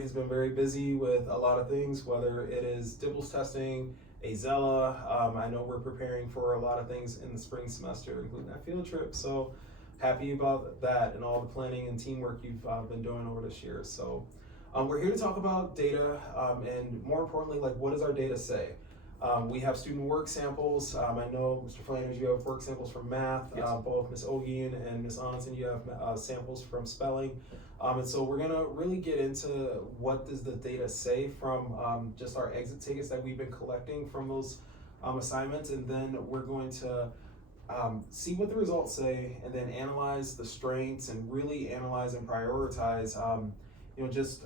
He's been very busy with a lot of things, whether it is DIBELS testing, Azella. I know we're preparing for a lot of things in the spring semester, including that field trip. So happy about that and all the planning and teamwork you've been doing over this year. So we're here to talk about data and more importantly, like what does our data say? We have student work samples. I know, Mr. Flanders, you have work samples from math. Yes. Both Ms. Ogian and Ms. Onson, you have samples from spelling. And so we're gonna really get into what does the data say from just our exit tickets that we've been collecting from those assignments, and then we're going to see what the results say, and then analyze the strengths and really analyze and prioritize, just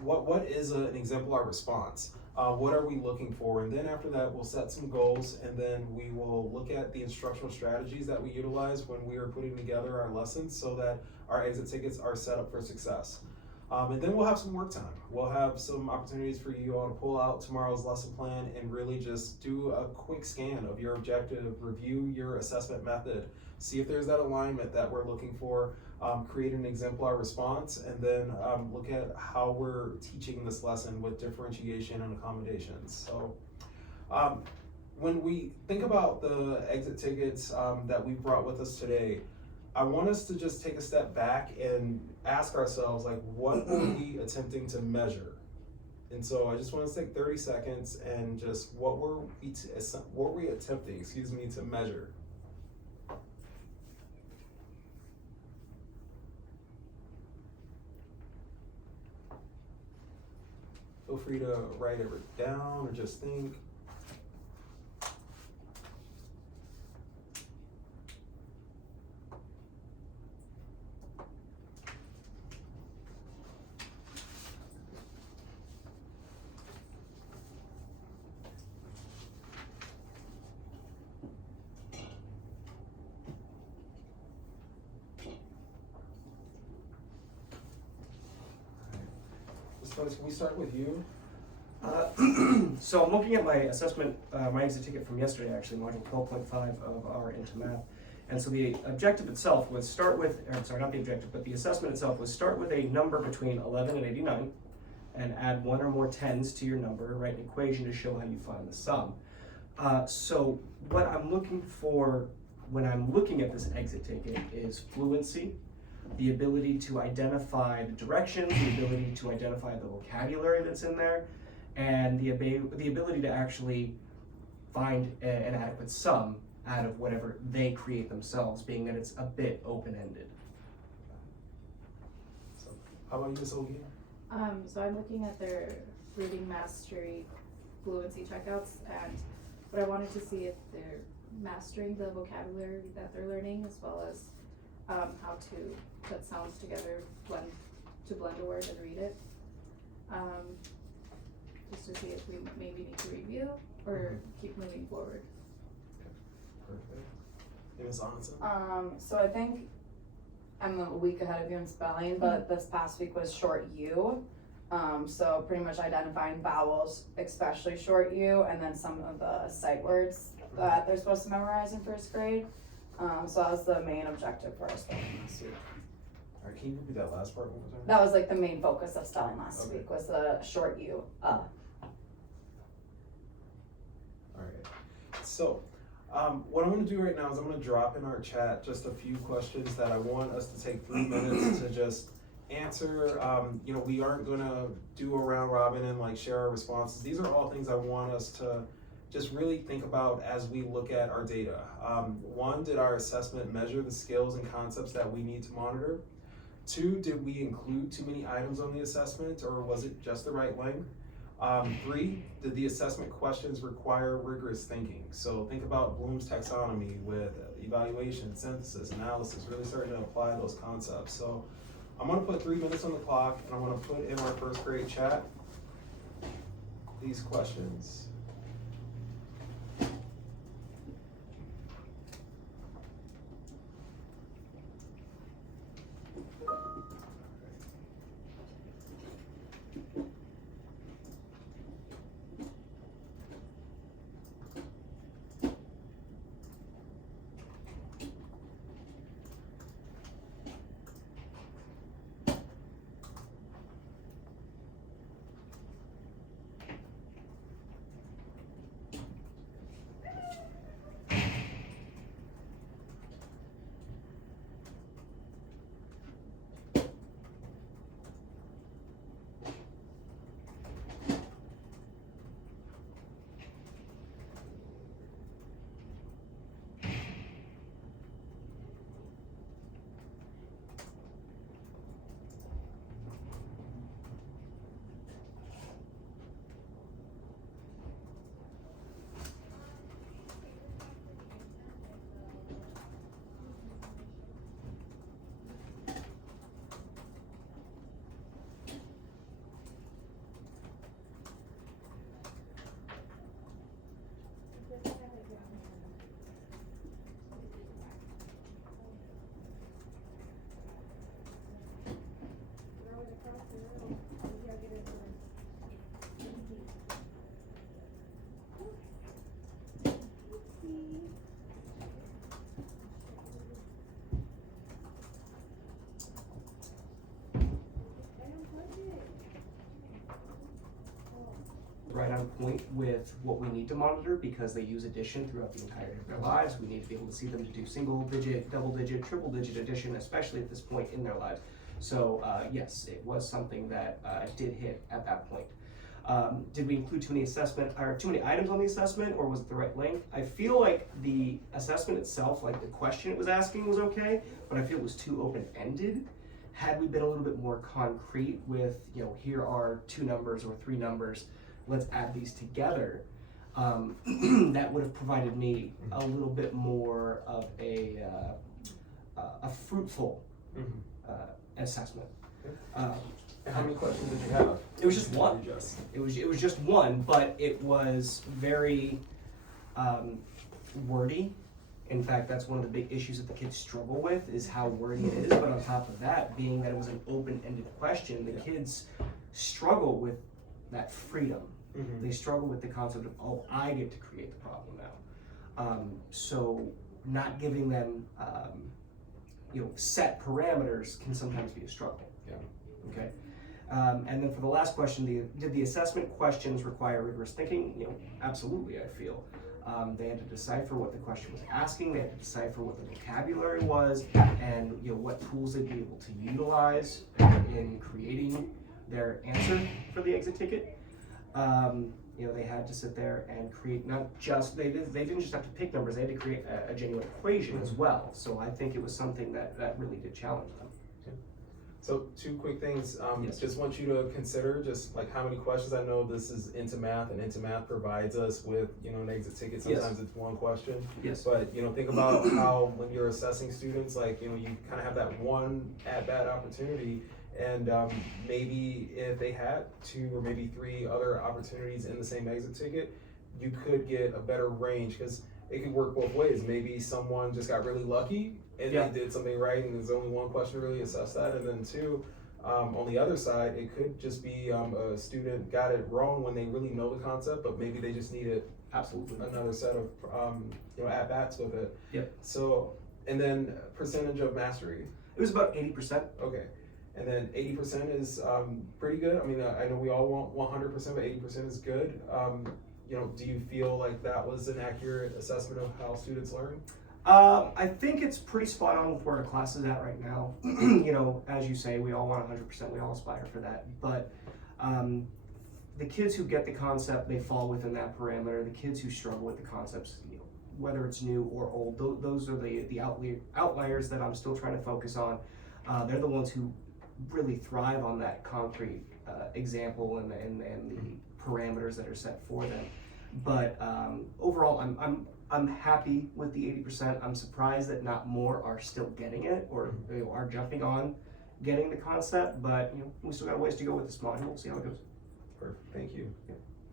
what is an exemplar response? What are we looking for? And then after that, we'll set some goals, and then we will look at the instructional strategies that we utilize when we are putting together our lessons so that our exit tickets are set up for success. And then we'll have some work time. We'll have some opportunities for you all to pull out tomorrow's lesson plan and really just do a quick scan of your objective, review your assessment method, see if there's that alignment that we're looking for, create an exemplar response, and then look at how we're teaching this lesson with differentiation and accommodations. So when we think about the exit tickets that we brought with us today, I want us to just take a step back and ask ourselves, like, what were we attempting to measure? And so I just want to take 30 seconds and just what were we attempting, to measure? Feel free to write it down or just think. Can we start with you? So I'm looking at my assessment, my exit ticket from yesterday, actually, module 12.5 of our Into Math. And so the objective itself was start with, or sorry, not the objective, but the assessment itself was start with a number between 11 and 89 and add one or more tens to your number, write an equation to show how you find the sum. So what I'm looking for when I'm looking at this exit ticket is fluency, the ability to identify the directions, the ability to identify the vocabulary that's in there, and the ability to actually find an adequate sum out of whatever they create themselves, being that it's a bit open-ended. So, how about you, Ms. Ogian? So I'm looking at their reading mastery fluency checkouts, and what I wanted to see if they're mastering the vocabulary that they're learning, as well as how to put sounds together, to blend a word and read it. Just to see if we maybe need to review or keep moving forward. Perfect. And Ms. Onson? So I think I'm a week ahead of you in spelling, but this past week was short U. So pretty much identifying vowels, especially short U, and then some of the sight words that they're supposed to memorize in first grade. So that was the main objective for our spelling last week. All right, can you repeat that last part one more time? That was like the main focus of spelling last week, was the short U. All right. So, what I'm going to do right now is I'm going to drop in our chat just a few questions that I want us to take 3 minutes to just answer. We aren't going to do a round robin and like share our responses. These are all things I want us to just really think about as we look at our data. One, did our assessment measure the skills and concepts that we need to monitor? Two, did we include too many items on the assessment, or was it just the right length? Three, did the assessment questions require rigorous thinking? So think about Bloom's taxonomy with evaluation, synthesis, analysis, really starting to apply those concepts. So I'm gonna put 3 minutes on the clock, and I'm gonna put in our first grade chat these questions. right on point with what we need to monitor because they use addition throughout the entirety of their lives. We need to be able to see them to do single digit, double digit, triple digit addition, especially at this point in their lives. So yes, it was something that did hit at that point. Did we include too many items on the assessment, or was it the right length? I feel like the assessment itself, like the question it was asking, was okay, but I feel it was too open-ended. Had we been a little bit more concrete with, here are 2 numbers or 3 numbers, let's add these together, that would have provided me a little bit more of a fruitful assessment. And how many questions did you have? It was just one. You just- It was just one, but it was very wordy. In fact, that's one of the big issues that the kids struggle with is how wordy it is. But on top of that, being that it was an open-ended question, the kids struggle with that freedom. Mhm. They struggle with the concept of, oh, I get to create the problem now. So not giving them, set parameters can sometimes be a struggle. Yeah. Okay. And then for the last question, did the assessment questions require rigorous thinking? Absolutely, I feel. They had to decipher what the question was asking, they had to decipher what the vocabulary was, and what tools they'd be able to utilize in creating their answer for the exit ticket. They had to sit there and create not just, they didn't just have to pick numbers, they had to create a genuine equation as well. So I think it was something that really did challenge them. So 2 quick things, Yes. just want you to consider just like how many questions. I know this is Into Math, and Into Math provides us with, an exit ticket. Sometimes it's 1 question. Yes. But, think about how when you're assessing students, like, you kind of have that one at-bat opportunity. And maybe if they had 2 or maybe 3 other opportunities in the same exit ticket, you could get a better range, because it could work both ways. Maybe someone just got really lucky and Yeah. they did something right, and there's only 1 question to really assess that. And then 2, on the other side, it could just be a student got it wrong when they really know the concept, but maybe they just needed Absolutely. another set of at-bats with it. Yep. So, and then percentage of mastery. It was about 80%. Okay. And then 80% is pretty good. I mean, I know we all want 100%, but 80% is good. Do you feel like that was an accurate assessment of how students learn? I think it's pretty spot on with where our class is at right now. As you say, we all want 100%, we all aspire for that. But the kids who get the concept, they fall within that parameter. The kids who struggle with the concepts, whether it's new or old, those are the outliers that I'm still trying to focus on. They're the ones who really thrive on that concrete example and the parameters that are set for them. But overall, I'm happy with the 80%. I'm surprised that not more are still getting it or are jumping on getting the concept. But we still got a ways to go with this module. We'll see how it goes. Perfect. Thank you.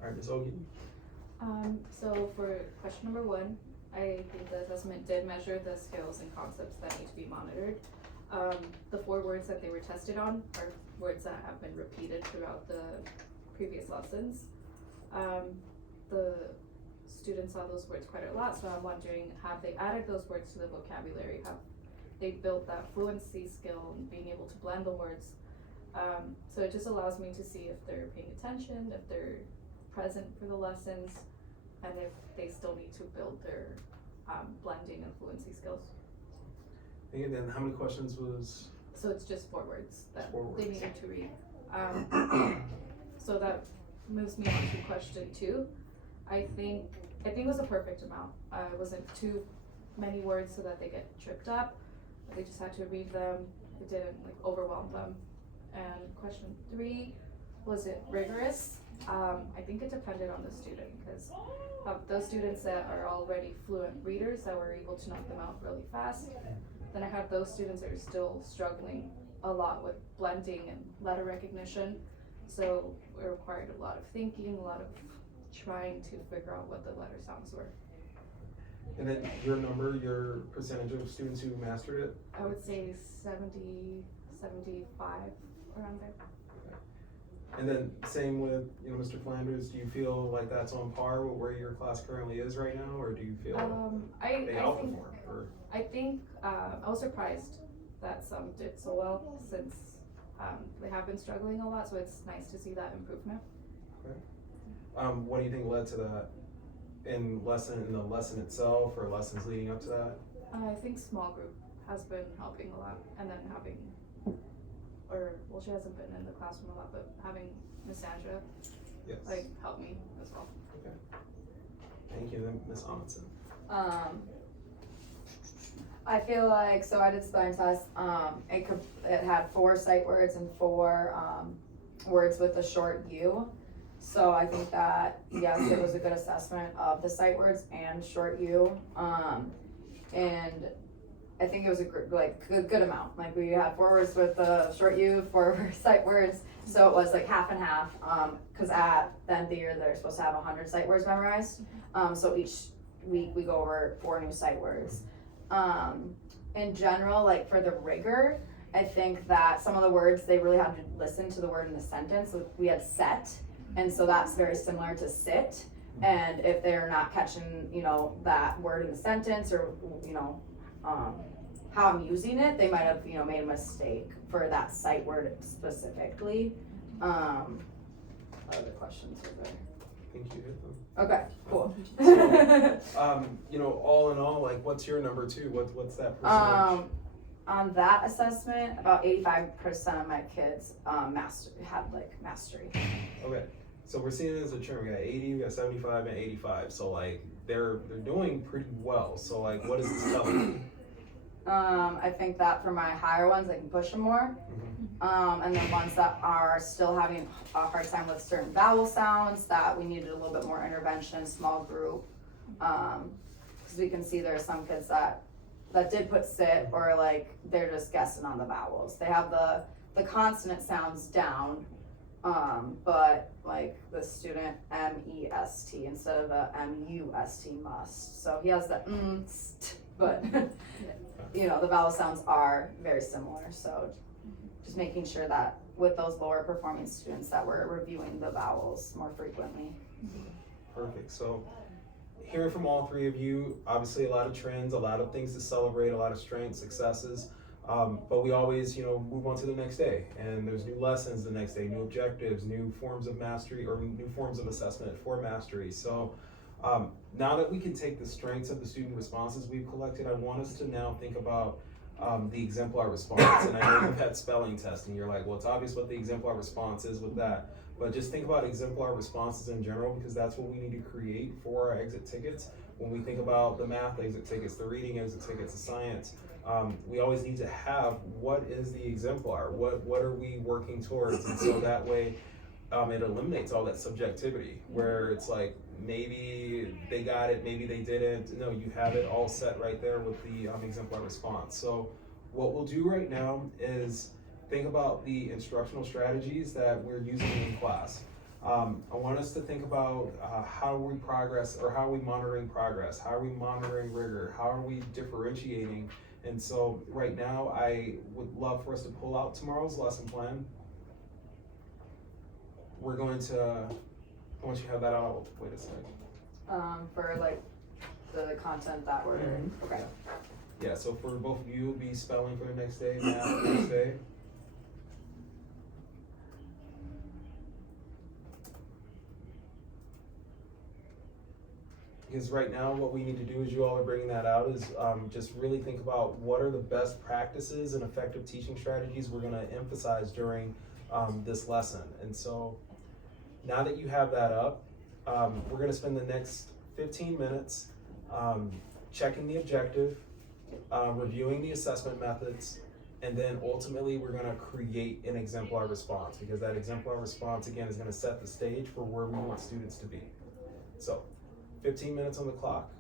All right, Ms. Ogi. So for question number 1, I think the assessment did measure the skills and concepts that need to be monitored. The 4 words that they were tested on are words that have been repeated throughout the previous lessons. The students saw those words quite a lot, so I'm wondering, have they added those words to the vocabulary? Have they built that fluency skill and being able to blend the words? So it just allows me to see if they're paying attention, if they're present for the lessons, and if they still need to build their blending and fluency skills. And then how many questions was? So it's just 4 words that 4 words. they needed to read. So that moves me on to question 2. I think it was a perfect amount. It wasn't too many words so that they get tripped up. They just had to read them. It didn't overwhelm them. And question 3, was it rigorous? I think it depended on the student, because those students that are already fluent readers that were able to knock them out really fast. Then I have those students that are still struggling a lot with blending and letter recognition. So it required a lot of thinking, a lot of trying to figure out what the letter sounds were. And then your percentage of students who mastered it? I would say 70, 75, around there. And then same with, Mr. Flanders, do you feel like that's on par with where your class currently is right now, or do you feel they outperform? I think I was surprised that some did so well, since they have been struggling a lot, so it's nice to see that improvement. What do you think led to that in the lesson itself or lessons leading up to that? I think small group has been helping a lot, and then having, she hasn't been in the classroom a lot, but having Miss Sandra Yes. help me as well. Okay. Thank you, then Ms. Amundsen. I feel like, so I did spelling test, it had 4 sight words and 4, words with the short U. So I think that, yes, it was a good assessment of the sight words and short U. And I think it was a good amount. Like we had 4 words with the short U, 4 sight words. So it was like half and half. Cause at the end of the year, they're supposed to have 100 sight words memorized. So each week we go over 4 new sight words. In general, like for the rigor, I think that some of the words, they really had to listen to the word in the sentence. So we had set, and so that's very similar to sit. And if they're not catching, that word in the sentence or, how I'm using it, they might have, made a mistake for that sight word specifically. Other questions were there? I think you hit them. Okay, cool. All in all, like, what's your number 2? What's that percentage? On that assessment, about 85% of my kids had mastery. Okay, so we're seeing it as a trend. We got 80, we got 75, and 85. So like they're doing pretty well. So like, what does this tell you? I think that for my higher ones, I can push them more. And then ones that are still having a hard time with certain vowel sounds, that we needed a little bit more intervention, small group. Because we can see there are some kids that did put sit, or like they're just guessing on the vowels. They have the consonant sounds down, but like the student M-E-S-T instead of the M-U-S-T must. So he has the st, but the vowel sounds are very similar. So just making sure that with those lower performing students that we're reviewing the vowels more frequently. Perfect. So hearing from all 3 of you, obviously a lot of trends, a lot of things to celebrate, a lot of strengths, successes. But we always, move on to the next day, and there's new lessons the next day, new objectives, new forms of mastery, or new forms of assessment for mastery. So now that we can take the strengths of the student responses we've collected, I want us to now think about the exemplar response. And I know you've had spelling testing. You're like, well, it's obvious what the exemplar response is with that. But just think about exemplar responses in general, because that's what we need to create for our exit tickets. When we think about the math exit tickets, the reading exit tickets, the science, we always need to have, what is the exemplar? What are we working towards? And so that way, it eliminates all that subjectivity, where it's like, maybe they got it, maybe they didn't. No, you have it all set right there with the exemplar response. So what we'll do right now is think about the instructional strategies that we're using in class. I want us to think about how we progress, or how are we monitoring progress? How are we monitoring rigor? How are we differentiating? And so right now, I would love for us to pull out tomorrow's lesson plan. We're going to, once you have that out, wait a second. For like the content that we're, okay. Yeah, so for both of you, it'll be spelling for the next day, math for the next day. Because right now, what we need to do, as you all are bringing that out, is just really think about what are the best practices and effective teaching strategies we're gonna emphasize during this lesson. And so now that you have that up, we're gonna spend the next 15 minutes checking the objective, reviewing the assessment methods, and then ultimately we're gonna create an exemplar response, because that exemplar response, again, is gonna set the stage for where we want students to be. So 15 minutes on the clock.